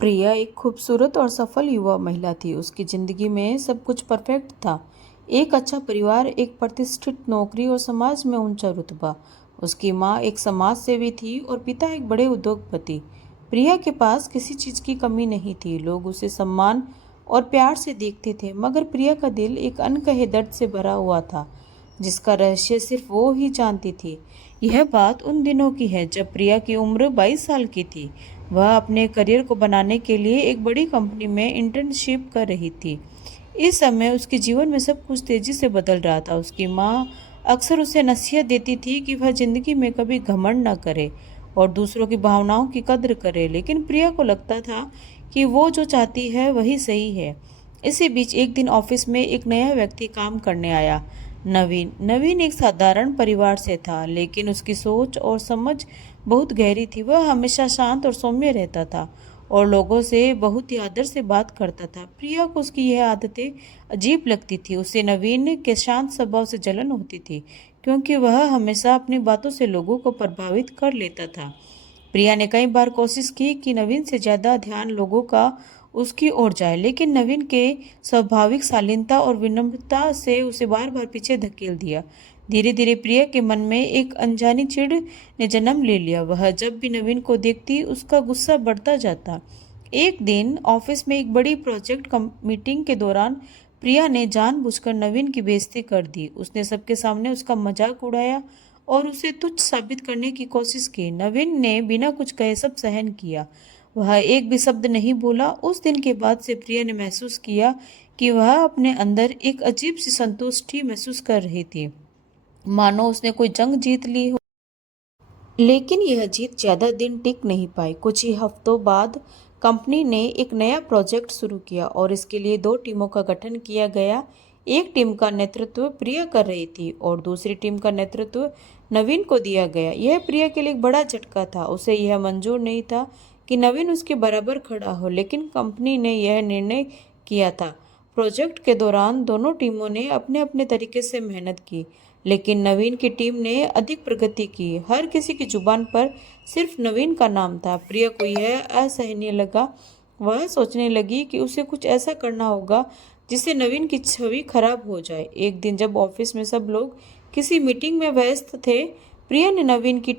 प्रिया एक खूबसूरत और सफल युवा महिला थी। उसकी ज़िंदगी में सब कुछ परफेक्ट था। एक अच्छा परिवार, एक प्रतिष्ठित नौकरी और समाज में ऊंचा रुतबा। उसकी माँ एक समाज सेवी थी और पिता एक बड़े उद्योगपति। प्रिया के पास किसी चीज़ की कमी नहीं थी। लोग उसे सम्मान और प्यार से देखते थे, मगर प्रिया का दिल एक अनकहे दर्द से भरा हुआ था, जिसका रहस्य सिर्फ वो ही जानती थी। यह बात उन दिनों की है जब प्रिया की उम्र 22 साल की थी। वह अपने करियर को बनाने के लिए एक बड़ी कंपनी में इंटर्नशिप कर रही थी। इस समय उसके जीवन में सब कुछ तेजी से बदल रहा था। उसकी माँ अक्सर उसे नसीहत देती थी कि वह जिंदगी में कभी घमंड न करे और दूसरों की भावनाओं की कद्र करे, लेकिन प्रिया को लगता था कि वो जो चाहती है वही सही है। इसी बीच एक दिन ऑफिस में एक नया व्यक्ति काम करने आया। नवीन नवीन एक साधारण परिवार से था, लेकिन उसकी सोच और समझ बहुत गहरी थी। वह हमेशा शांत और सौम्य रहता था और लोगों से बहुत ही आदर से बात करता था। प्रिया को उसकी यह आदतें अजीब लगती थी। उसे नवीन के शांत स्वभाव से जलन होती थी, क्योंकि वह हमेशा अपनी बातों से लोगों को प्रभावित कर लेता था। प्रिया ने कई बार कोशिश की कि नवीन से ज्यादा ध्यान लोगों का उसकी ओर जाए, लेकिन नवीन के स्वाभाविक शालीनता और विनम्रता से उसे बार बार पीछे धकेल दिया। धीरे धीरे प्रिया के मन में एक अनजानी चिढ़ ने जन्म ले लिया। वह जब भी नवीन को देखती, उसका गुस्सा बढ़ता जाता। एक दिन ऑफिस में एक बड़ी प्रोजेक्ट मीटिंग के दौरान प्रिया ने जानबूझकर नवीन की बेइज्जती कर दी। उसने सबके सामने उसका मजाक उड़ाया और उसे तुच्छ साबित करने की कोशिश की। नवीन ने बिना कुछ कहे सब सहन किया। वह एक भी शब्द नहीं बोला। उस दिन के बाद से प्रिया ने महसूस किया कि वह अपने अंदर एक अजीब सी संतुष्टि महसूस कर रही थी, मानो उसने कोई जंग जीत ली हो। लेकिन यह जीत ज्यादा दिन टिक नहीं पाई। कुछ ही हफ्तों बाद कंपनी ने एक नया प्रोजेक्ट शुरू किया और इसके लिए दो टीमों का गठन किया गया। एक टीम का नेतृत्व प्रिया कर रही थी और दूसरी टीम का नेतृत्व नवीन को दिया गया। यह प्रिया के लिए एक बड़ा झटका था। उसे यह मंजूर नहीं था कि नवीन उसके बराबर खड़ा हो, लेकिन कंपनी ने यह निर्णय किया था। प्रोजेक्ट के दौरान दोनों टीमों ने अपने अपने तरीके से मेहनत की, लेकिन नवीन की टीम ने अधिक प्रगति की। हर किसी की जुबान पर सिर्फ नवीन का नाम था। प्रिया को यह असहनीय लगा। वह सोचने लगी कि उसे कुछ ऐसा करना होगा जिससे नवीन की छवि खराब हो जाए। एक दिन जब ऑफिस में सब लोग किसी मीटिंग में व्यस्त थे, प्रिया ने नवीन की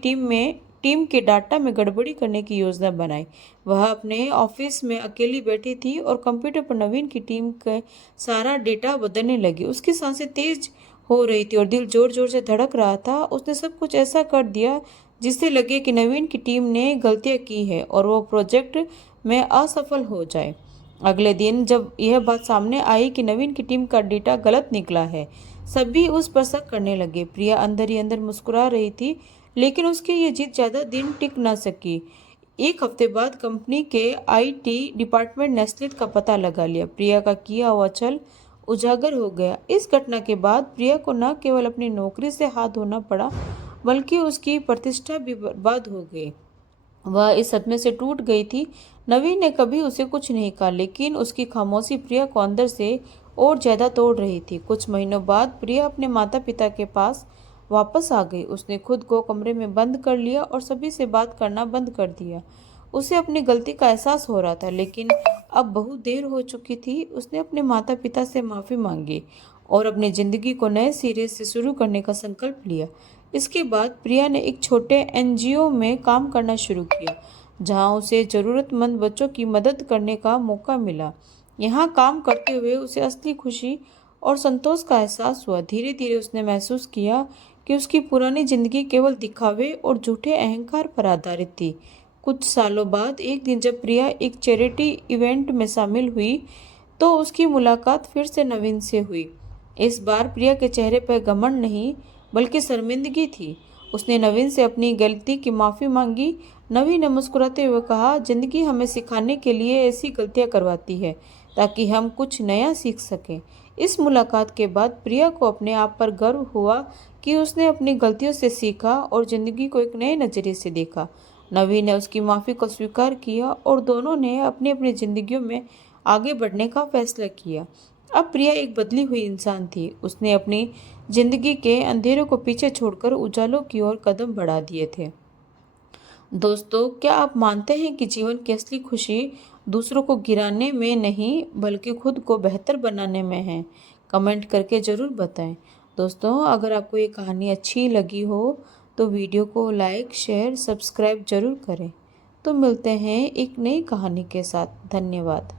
टीम के डाटा में गड़बड़ी करने की योजना बनाई। वह अपने ऑफिस में अकेली बैठी थी और कंप्यूटर पर नवीन की टीम का सारा डेटा बदलने लगी। उसकी सांसें तेज हो रही थी और दिल जोर जोर से धड़क रहा था। उसने सब कुछ ऐसा कर दिया जिससे लगे कि नवीन की टीम ने गलतियां की है और वो प्रोजेक्ट में असफल हो जाए। अगले दिन जब यह बात सामने आई कि नवीन की टीम का डेटा गलत निकला है, सभी उस पर शक करने लगे। प्रिया अंदर ही अंदर मुस्कुरा रही थी, लेकिन उसकी ये जीत ज्यादा दिन टिक ना सकी। एक हफ्ते बाद कंपनी के आईटी डिपार्टमेंट ने असलियत का पता लगा लिया। प्रिया का किया हुआ छल उजागर हो गया। इस घटना के बाद प्रिया को न केवल अपनी नौकरी से हाथ धोना पड़ा, बल्कि उसकी प्रतिष्ठा भी बर्बाद हो गई। वह इस सदमे से टूट गई थी। नवीन ने कभी उसे कुछ नहीं कहा, लेकिन उसकी खामोशी प्रिया को अंदर से और ज्यादा तोड़ रही थी। कुछ महीनों बाद प्रिया अपने माता पिता के पास वापस आ गई। उसने खुद को कमरे में बंद कर लिया और सभी से बात करना बंद कर दिया। उसे अपनी गलती का एहसास हो रहा था, लेकिन अब बहुत देर हो चुकी थी। उसने अपने माता पिता से माफ़ी मांगी और अपनी ज़िंदगी को नए सिरे से शुरू करने का संकल्प लिया। इसके बाद प्रिया ने एक छोटे एनजीओ में काम करना शुरू किया, जहां उसे ज़रूरतमंद बच्चों की मदद करने का मौका मिला। यहाँ काम करते हुए उसे असली खुशी और संतोष का एहसास हुआ। धीरे धीरे उसने महसूस किया कि उसकी पुरानी जिंदगी केवल दिखावे और झूठे अहंकार पर आधारित थी। कुछ सालों बाद एक दिन जब प्रिया एक चैरिटी इवेंट में शामिल हुई, तो उसकी मुलाकात फिर से नवीन से हुई। इस बार प्रिया के चेहरे पर घमंड नहीं, बल्कि शर्मिंदगी थी। उसने नवीन से अपनी गलती की माफ़ी मांगी। नवीन ने मुस्कुराते हुए कहा, जिंदगी हमें सिखाने के लिए ऐसी गलतियां करवाती है ताकि हम कुछ नया सीख सकें। इस मुलाकात के बाद प्रिया को अपने आप पर गर्व हुआ कि उसने अपनी गलतियों से सीखा और जिंदगी को एक नए नज़रिए से देखा। नवीन ने उसकी माफ़ी को स्वीकार किया और दोनों ने अपनी अपनी जिंदगियों में आगे बढ़ने का फैसला किया। अब प्रिया एक बदली हुई इंसान थी। उसने अपनी जिंदगी के अंधेरों को पीछे छोड़कर उजालों की ओर कदम बढ़ा दिए थे। दोस्तों, क्या आप मानते हैं कि जीवन की असली खुशी दूसरों को गिराने में नहीं बल्कि खुद को बेहतर बनाने में है। कमेंट करके ज़रूर बताएं। दोस्तों, अगर आपको ये कहानी अच्छी लगी हो तो वीडियो को लाइक, शेयर, सब्सक्राइब ज़रूर करें। तो मिलते हैं एक नई कहानी के साथ। धन्यवाद।